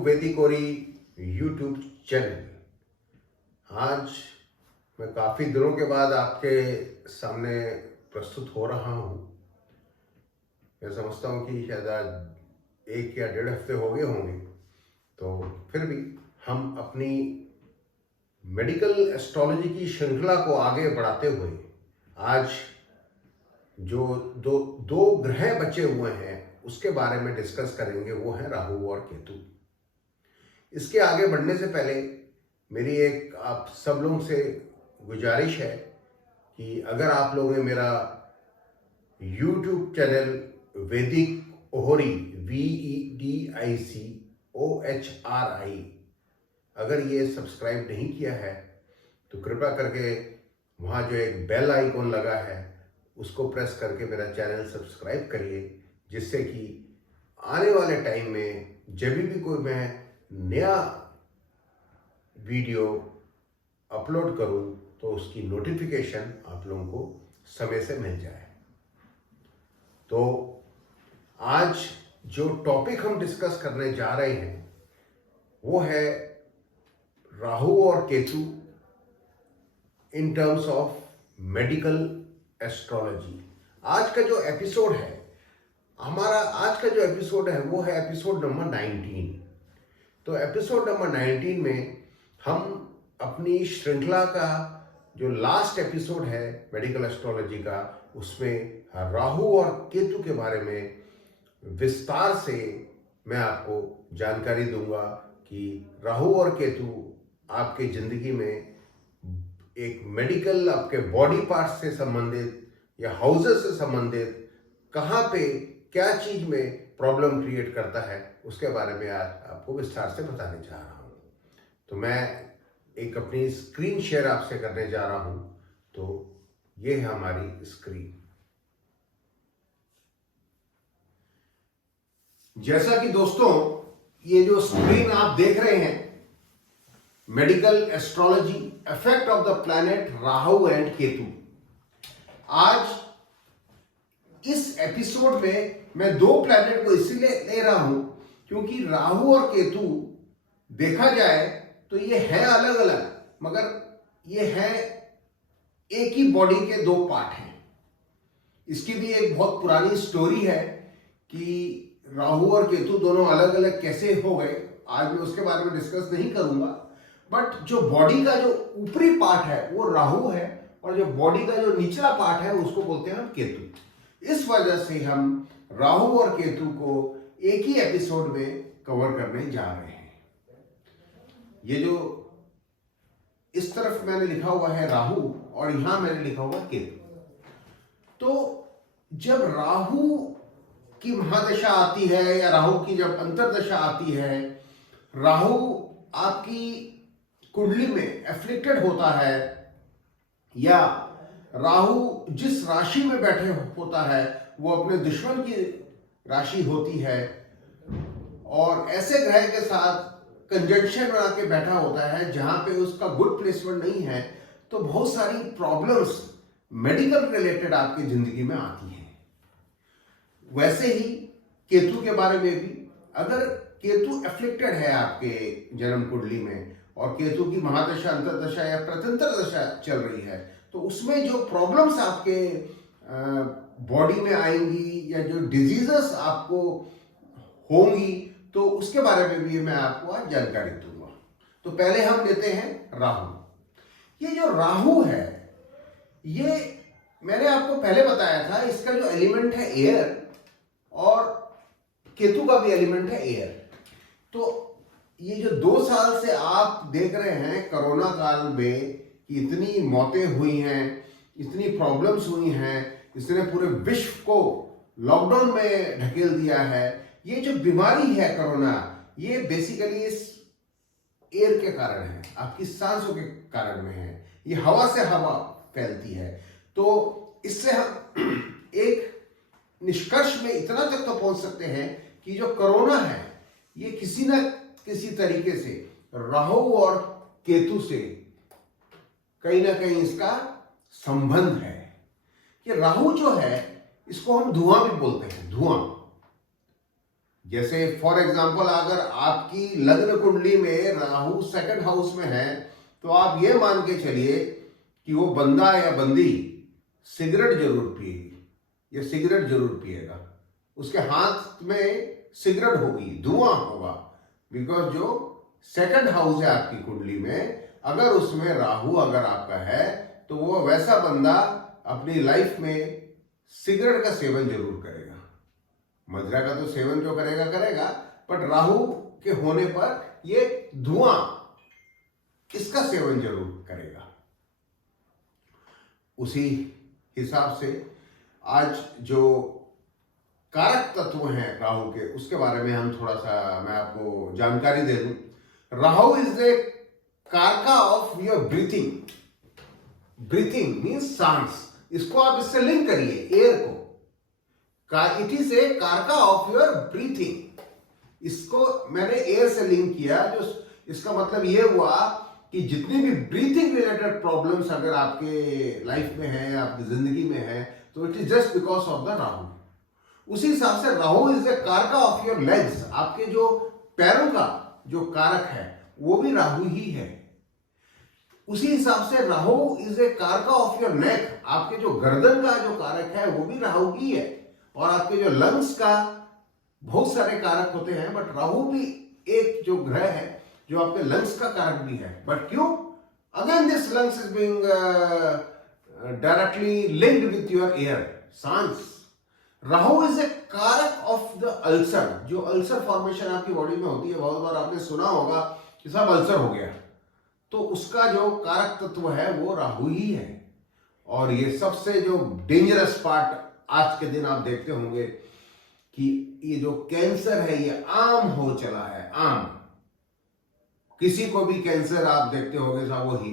वैदिक ओरी YouTube channel. आज मैं काफ़ी दिनों के बाद आपके सामने प्रस्तुत हो रहा हूँ। मैं समझता हूँ कि शायद आज 1 या 1.5 हफ्ते हो गए होंगे, तो फिर भी हम अपनी मेडिकल एस्ट्रोलॉजी की श्रृंखला को आगे बढ़ाते हुए आज जो दो ग्रह बचे हुए हैं उसके बारे में डिस्कस करेंगे। वो है राहु और केतु। इसके आगे बढ़ने से पहले मेरी एक आप सब लोगों से गुजारिश है कि अगर आप लोगों ने मेरा YouTube चैनल वैदिक ओहरी VEDICOHRI अगर ये सब्सक्राइब नहीं किया है तो कृपया करके वहाँ जो एक बेल आइकॉन लगा है उसको प्रेस करके मेरा चैनल सब्सक्राइब करिए, जिससे कि आने वाले टाइम में जब भी कोई मैं नया वीडियो अपलोड करूं तो उसकी नोटिफिकेशन आप लोगों को समय से मिल जाए। तो आज जो टॉपिक हम डिस्कस करने जा रहे हैं वो है राहु और Ketu in terms of medical astrology. आज का जो एपिसोड है वो है एपिसोड नंबर 19। तो एपिसोड नंबर 19 में हम अपनी श्रृंखला का जो लास्ट एपिसोड है मेडिकल एस्ट्रोलॉजी का, उसमें राहु और केतु के बारे में विस्तार से मैं आपको जानकारी दूंगा कि राहु और केतु आपके जिंदगी में एक मेडिकल, आपके बॉडी पार्ट से संबंधित या हाउसेस से संबंधित कहाँ पे क्या चीज में प्रॉब्लम क्रिएट करता है उसके बारे में आज आपको विस्तार से बताने जा रहा हूँ। तो मैं एक अपनी स्क्रीन शेयर आपसे करने जा रहा हूँ। तो ये है हमारी स्क्रीन। जैसा कि दोस्तों ये जो स्क्रीन आप देख रहे हैं, medical astrology effect of the planet Rahu and Ketu. आज इस एपिसोड में मैं 2 प्लैनेट को इसीलिए ले रहा हूं क्योंकि राहु और केतु देखा जाए तो ये है अलग अलग, मगर ये है एक ही बॉडी के 2 पार्ट हैं। इसकी भी एक बहुत पुरानी स्टोरी है कि राहु और केतु दोनों अलग अलग कैसे हो गए। आज मैं उसके बारे में डिस्कस नहीं करूंगा, बट जो बॉडी का जो ऊपरी पार्ट है वो राहु है और जो बॉडी का जो निचला पार्ट है उसको बोलते हैं हम केतु। इस वजह से हम राहु और केतु को एक ही एपिसोड में कवर करने जा रहे हैं। ये जो इस तरफ मैंने लिखा हुआ है राहु और यहां मैंने लिखा हुआ केतु। तो जब राहु की महादशा आती है या राहु की जब अंतरदशा आती है, राहु आपकी कुंडली में एफ्लिक्टेड होता है या राहु जिस राशि में बैठे होता है वो अपने दुश्मन की राशि होती है और ऐसे ग्रह के साथ कंजंक्शन बना के बैठा होता है जहां पे उसका गुड प्लेसमेंट नहीं है, तो बहुत सारी प्रॉब्लम्स मेडिकल रिलेटेड आपकी जिंदगी में आती हैं। वैसे ही केतु के बारे में भी, अगर केतु एफ्लिक्टेड है आपके जन्म कुंडली में और केतु की महादशा, अंतरदशा या प्रत्यंतर दशा चल रही है, तो उसमें जो प्रॉब्लम्स आपके बॉडी में आएंगी या जो डिजीजेस आपको होंगी, तो उसके बारे में भी मैं आपको आज जानकारी दूंगा। तो पहले हम लेते हैं राहु। ये जो राहु है, ये मैंने आपको पहले बताया था, इसका जो एलिमेंट है एयर और केतु का भी एलिमेंट है एयर। तो ये जो 2 साल से आप देख रहे हैं कोरोना काल में कि इतनी मौतें हुई हैं, इतनी प्रॉब्लम्स हुई हैं, इसने पूरे विश्व को लॉकडाउन में ढकेल दिया है। ये जो बीमारी है कोरोना, ये बेसिकली इस एयर के कारण है, आपकी सांसों के कारण में है। ये हवा से हवा फैलती है। तो इससे हम एक निष्कर्ष में इतना तक तो पहुंच सकते हैं कि जो कोरोना है ये किसी न किसी तरीके से राहु और केतु से कहीं ना कहीं इसका संबंध है। कि राहु जो है इसको हम धुआं भी बोलते हैं। जैसे फॉर एग्जांपल अगर आपकी लग्न कुंडली में राहु सेकंड हाउस में है तो आप ये मान के चलिए कि वो बंदा या बंदी सिगरेट जरूर पिएगी या सिगरेट जरूर पिएगा, उसके हाथ में सिगरेट होगी, धुआं होगा, बिकॉज जो सेकंड हाउस है आपकी कुंडली में अगर उसमें राहु अगर आपका है तो वो वैसा बंदा अपनी लाइफ में सिगरेट का सेवन जरूर करेगा। मदिरा का तो सेवन जो करेगा करेगा, बट राहु के होने पर ये धुआं इसका सेवन जरूर करेगा। उसी हिसाब से आज जो कारक तत्व हैं राहु के उसके बारे में हम थोड़ा सा मैं आपको जानकारी दे दूं। राहु इज ए कारका of your breathing. Breathing means सांस, इसको आप इससे लिंक करिए एयर को। इट इज ए कारका ऑफ योर ब्रीथिंग। इसको मैंने एयर से लिंक किया, जो इसका मतलब ये हुआ कि जितनी भी ब्रीथिंग रिलेटेड प्रॉब्लम्स अगर आपके लाइफ में है, आपकी जिंदगी में है, तो it is just because of the Rahu. उसी हिसाब से राहु इज ए कारका ऑफ योर लेग्स। आपके जो पैरों का जो कारक है वो भी राहु ही है। उसी हिसाब से राहु इज ए कारका ऑफ योर नेक। आपके जो गर्दन का जो कारक है वो भी राहु ही है। और आपके जो लंग्स का बहुत सारे कारक होते हैं, बट राहु भी एक जो ग्रह है जो आपके लंग्स का कारक भी है। बट क्यों? Again this lungs is being directly linked with your air, सांस। राहु इज ए कारक ऑफ द अल्सर। जो अल्सर फॉर्मेशन आपकी बॉडी में होती है, बहुत बार आपने सुना होगा कि सब अल्सर हो गया, तो उसका जो कारक तत्व है वो राहु ही है। और ये सबसे जो डेंजरस पार्ट आज के दिन आप देखते होंगे कि ये जो कैंसर है ये आम हो चला है, आम। किसी को भी कैंसर आप देखते होंगे साहब, वही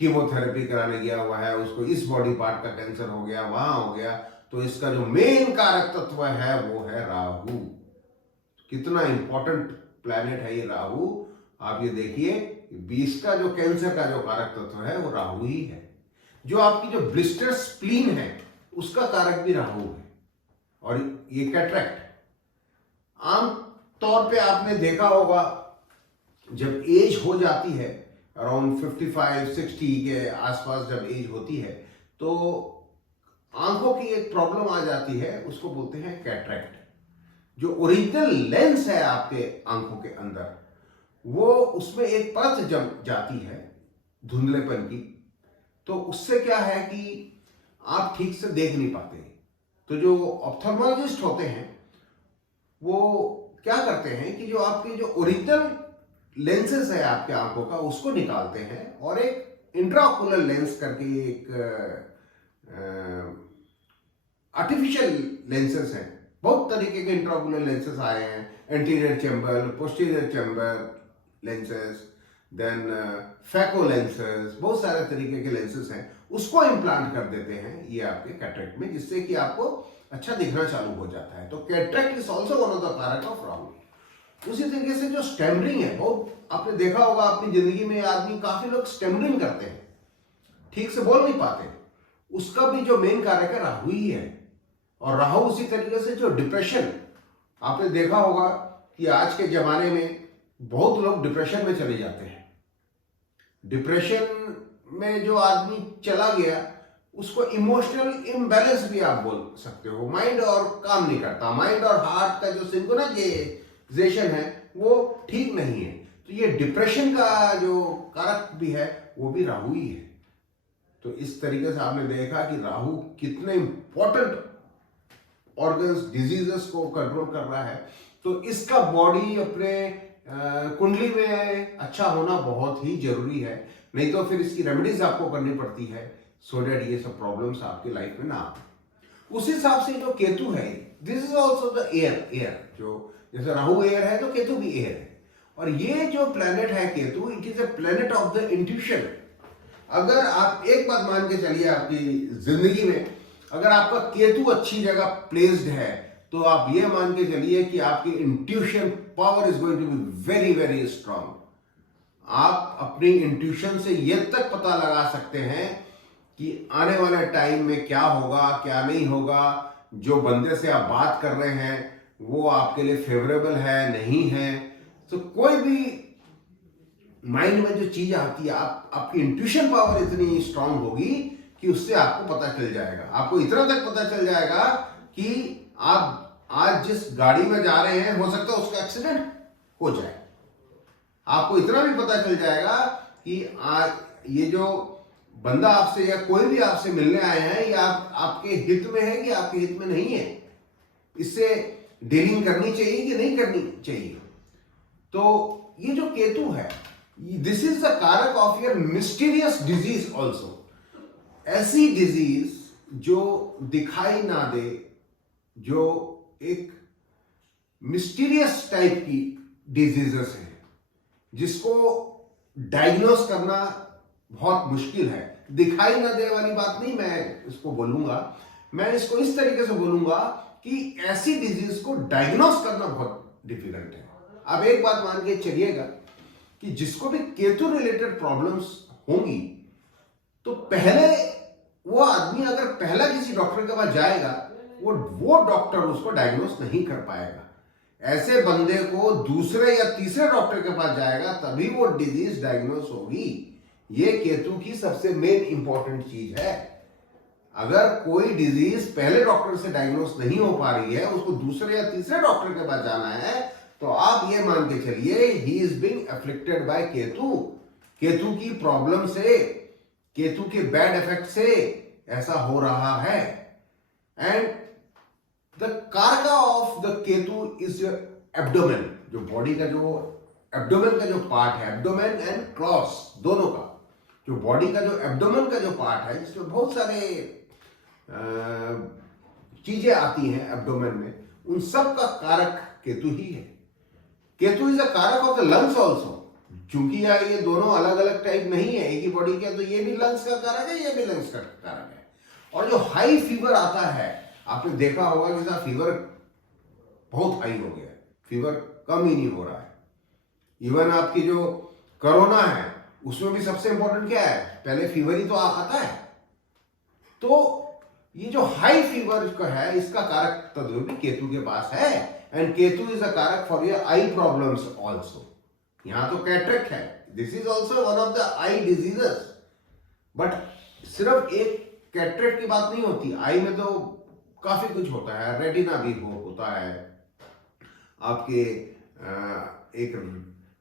कीमोथेरेपी कराने गया हुआ है, उसको इस बॉडी पार्ट का कैंसर हो गया, वहां हो गया। तो इसका जो मेन कारक तत्व है वो है राहु। कितना इंपॉर्टेंट प्लैनेट है ये राहु। आप ये देखिए, 20 का जो कैंसर का जो कारक तत्व है वो राहु ही है। जो आपकी जो ब्लिस्टर स्प्लीन है उसका कारक भी राहु है। और ये कैटरेक्ट आम तौर पे आपने देखा होगा, जब एज हो जाती है अराउंड 55-60 के आसपास जब एज होती है तो आंखों की एक प्रॉब्लम आ जाती है, उसको बोलते हैं कैटरेक्ट। जो ओरिजिनल लेंस है आपके आंखों के अंदर वो उसमें एक परत जम जाती है धुंधलेपन की, तो उससे क्या है कि आप ठीक से देख नहीं पाते। तो जो ऑप्थेल्मोलॉजिस्ट होते हैं वो क्या करते हैं कि जो आपके जो ओरिजिनल लेंसेज है आपके आंखों का उसको निकालते हैं और एक इंट्राओकुलर लेंस करके एक आर्टिफिशियल लेंसेज हैं। बहुत तरीके के इंट्राओकुलर लेंसेज आए हैं, anterior chamber, posterior chamber lenses, then phaco lenses, बहुत सारे तरीके के लेंसेज हैं। उसको इम्प्लांट कर देते हैं ये आपके कैटरेक्ट में, जिससे कि आपको अच्छा दिखना चालू हो जाता है। तो cataract is also one of the karak of Rahu. उसी तरीके से जो स्टेमरिंग है, बहुत आपने देखा होगा अपनी जिंदगी में, आदमी काफी लोग स्टेमरिंग करते हैं, ठीक से बोल नहीं पाते, उसका भी जो मेन कारक है राहु ही है। और राहु उसी तरीके से जो डिप्रेशन, आपने देखा होगा कि आज के जमाने में बहुत लोग डिप्रेशन में चले जाते हैं। डिप्रेशन में जो आदमी चला गया उसको इमोशनल इम्बैलेंस भी आप बोल सकते हो। माइंड और काम नहीं करता, माइंड और हार्ट का जो सिंक्रोनाइजेशन है वो ठीक नहीं है। तो ये डिप्रेशन का जो कारक भी है वो भी राहु ही है। तो इस तरीके से आपने देखा कि राहु कितने इंपॉर्टेंट ऑर्गन्स, डिजीजेस को कंट्रोल कर रहा है। तो इसका बॉडी अपने कुंडली में अच्छा होना बहुत ही जरूरी है, नहीं तो फिर इसकी रेमेडीज आपको करनी पड़ती है सो दैट ये सब प्रॉब्लम्स आपकी लाइफ में ना आए। उस हिसाब से जो केतु है, this is also the air. जो जैसे राहु एयर है तो केतु भी एयर है। और ये जो प्लेनेट है Ketu, it is a planet of the intuition. अगर आप एक बात मान के चलिए, आपकी जिंदगी में अगर आपका केतु अच्छी जगह प्लेस्ड है तो आप ये मान के चलिए कि आपकी intuition power is going to be very very strong. आप अपनी इंट्यूशन से ये तक पता लगा सकते हैं कि आने वाले टाइम में क्या होगा क्या नहीं होगा। जो बंदे से आप बात कर रहे हैं वो आपके लिए फेवरेबल है नहीं है। तो कोई भी माइंड में जो चीज आती है, आपकी इंट्यूशन पावर इतनी स्ट्रांग होगी कि उससे आपको पता चल जाएगा। आपको इतना तक पता चल जाएगा कि आप आज जिस गाड़ी में जा रहे हैं हो सकता है उसका एक्सीडेंट हो जाए। आपको इतना भी पता चल जाएगा कि आज ये जो बंदा आपसे या कोई भी आपसे मिलने आए हैं, ये आपके हित में है कि आपके हित में नहीं है, इससे डीलिंग करनी चाहिए कि नहीं करनी चाहिए। तो ये जो केतु है, this is the karak of your mysterious disease also. ऐसी डिजीज जो दिखाई ना दे, जो एक मिस्टीरियस टाइप की डिजीजेस है, जिसको डायग्नोस करना बहुत मुश्किल है। दिखाई ना दे वाली बात नहीं मैं इसको बोलूंगा, मैं इसको इस तरीके से बोलूंगा कि ऐसी डिजीज को डायग्नोस करना बहुत डिफिकल्ट है। अब एक बात मान के चलिएगा कि जिसको भी केतु रिलेटेड प्रॉब्लम्स होंगी, तो पहले वो आदमी अगर पहला किसी डॉक्टर के पास जाएगा, वो डॉक्टर उसको डायग्नोस नहीं कर पाएगा। ऐसे बंदे को दूसरे या तीसरे डॉक्टर के पास जाएगा, तभी वो डिजीज डायग्नोस होगी। ये केतु की सबसे मेन इंपॉर्टेंट चीज है। अगर कोई डिजीज पहले डॉक्टर से डायग्नोस नहीं हो पा रही है, उसको दूसरे या तीसरे डॉक्टर के पास जाना है, तो आप ये मान के चलिए he is being afflicted by Ketu. Ketu की प्रॉब्लम से, केतु के बैड इफेक्ट से ऐसा हो रहा है। एंड द कारका of the Ketu is your abdomen. जो बॉडी का जो एब्डोमेन का जो पार्ट है, एब्डोमेन एंड क्लॉस दोनों का, जो बॉडी का जो एब्डोमेन का जो पार्ट है, जिसमें बहुत सारे चीजें आती हैं एब्डोमेन में, उन सब का कारक केतु ही है। केतु इज अ कारक ऑफ द लंग्स ऑल्सो। चूंकि यार ये दोनों अलग अलग टाइप नहीं है, एक ही बॉडी के, तो ये भी लंग्स का कारक है, ये भी लंग्स का कारक है। और जो हाई फीवर आता है, आपने देखा होगा कि साहब फीवर बहुत हाई हो गया, फीवर कम ही नहीं हो रहा है। इवन आपकी जो कोरोना है, उसमें भी सबसे इंपॉर्टेंट क्या है, पहले फीवर ही तो आता है। तो ये जो हाई फीवर का है, इसका कारक तत्व भी केतु के पास है। एंड केतु इज अ कारक for your I problems also. यहां तो कैटरेक्ट है, this is also one of the I diseases. But सिर्फ एक कैटरेक्ट की बात नहीं होती, आई में तो काफी कुछ होता है। रेटिना भी होता है, आपके एक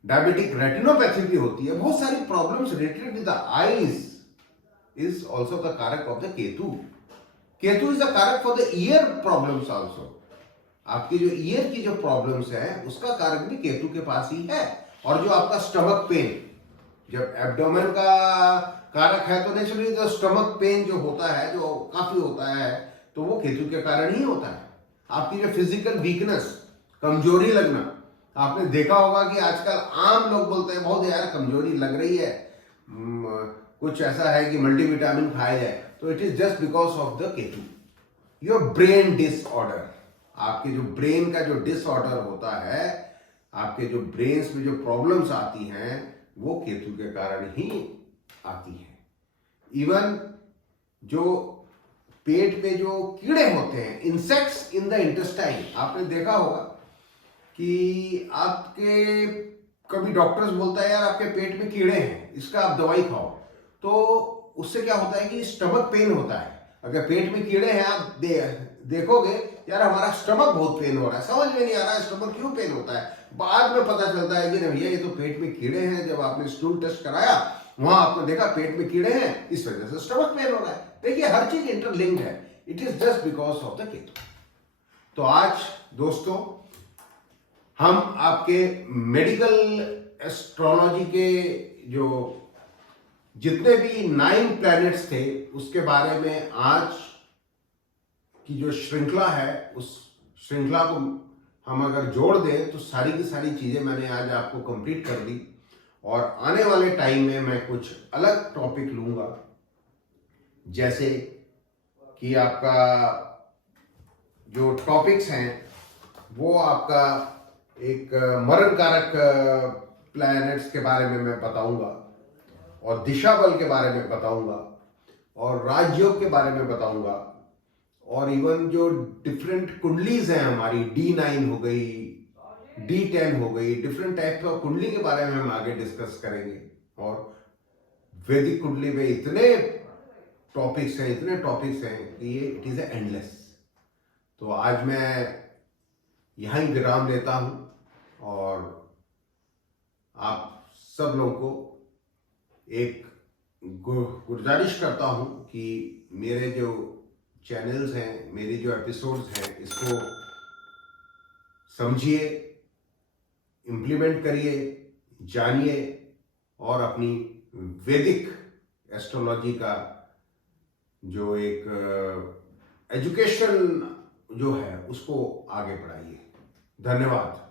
डायबिटिक रेटिनोपैथी भी होती है। बहुत सारी problems related with the eyes is also the karak of the Ketu. Ketu is the karak for the ear problems also. आपकी जो ईयर की जो प्रॉब्लम्स है, उसका कारक भी केतु के पास ही है। और जो आपका स्टमक पेन, जब एब्डोमेन का कारक है, तो नेचुरली जो स्टमक पेन जो होता है, जो काफी होता है, तो वो केतु के कारण ही होता है। आपकी जो फिजिकल वीकनेस, कमजोरी लगना, आपने देखा होगा कि आजकल आम लोग बोलते हैं बहुत यार कमजोरी लग रही है, कुछ ऐसा है कि मल्टीविटामिन खाया जाए, तो it is just because of the Ketu. Your brain disorder, आपके जो ब्रेन का जो डिसऑर्डर होता है, आपके जो ब्रेन्स में जो प्रॉब्लम्स आती हैं, वो केतु के कारण ही आती है। इवन जो पेट पे जो कीड़े होते हैं, इंसेक्ट्स इन द इंटेस्टाइन, आपने देखा होगा कि आपके कभी डॉक्टर्स बोलता है यार आपके पेट में कीड़े हैं, इसका आप दवाई खाओ, तो उससे क्या होता है कि स्टमक पेन होता है। अगर पेट में कीड़े हैं, आप देखोगे यार हमारा स्टमक बहुत पेन हो रहा है, समझ में नहीं आ रहा है स्टमक क्यों पेन होता है। बाद में पता चलता है कि नहीं भैया ये तो पेट में कीड़े हैं, जब आपने स्टूल टेस्ट कराया वहां आपने देखा पेट में कीड़े हैं, इस वजह से स्टमक पेन हो रहा है। देखिए हर चीज इंटरलिंक्ड है, it is just because of the Ketu. तो आज दोस्तों हम आपके मेडिकल एस्ट्रोलॉजी के जो जितने भी 9 प्लैनेट्स थे, उसके बारे में आज की जो श्रृंखला है, उस श्रृंखला को हम अगर जोड़ दें तो सारी की सारी चीजें मैंने आज आपको कंप्लीट कर दी। और आने वाले टाइम में मैं कुछ अलग टॉपिक लूंगा, जैसे कि आपका जो टॉपिक्स हैं वो आपका एक मरण कारक प्लैनेट्स के बारे में मैं बताऊंगा, और दिशा बल के बारे में बताऊंगा, और राजयोग के बारे में बताऊंगा, और इवन जो डिफरेंट कुंडलीज हैं हमारी, D9 हो गई, D10 हो गई, डिफरेंट टाइप्स ऑफ कुंडली के बारे में हम आगे डिस्कस करेंगे। और वैदिक कुंडली में इतने टॉपिक्स हैं कि ये इट इज एंडलेस। तो आज मैं यहां ही विराम लेता हूं और आप सब लोगों को एक गुजारिश करता हूं कि मेरे जो चैनल्स हैं, मेरी जो एपिसोड्स हैं, इसको समझिए, इम्प्लीमेंट करिए, जानिए और अपनी वैदिक एस्ट्रोलॉजी का जो एक एजुकेशन जो है उसको आगे बढ़ाइए। धन्यवाद।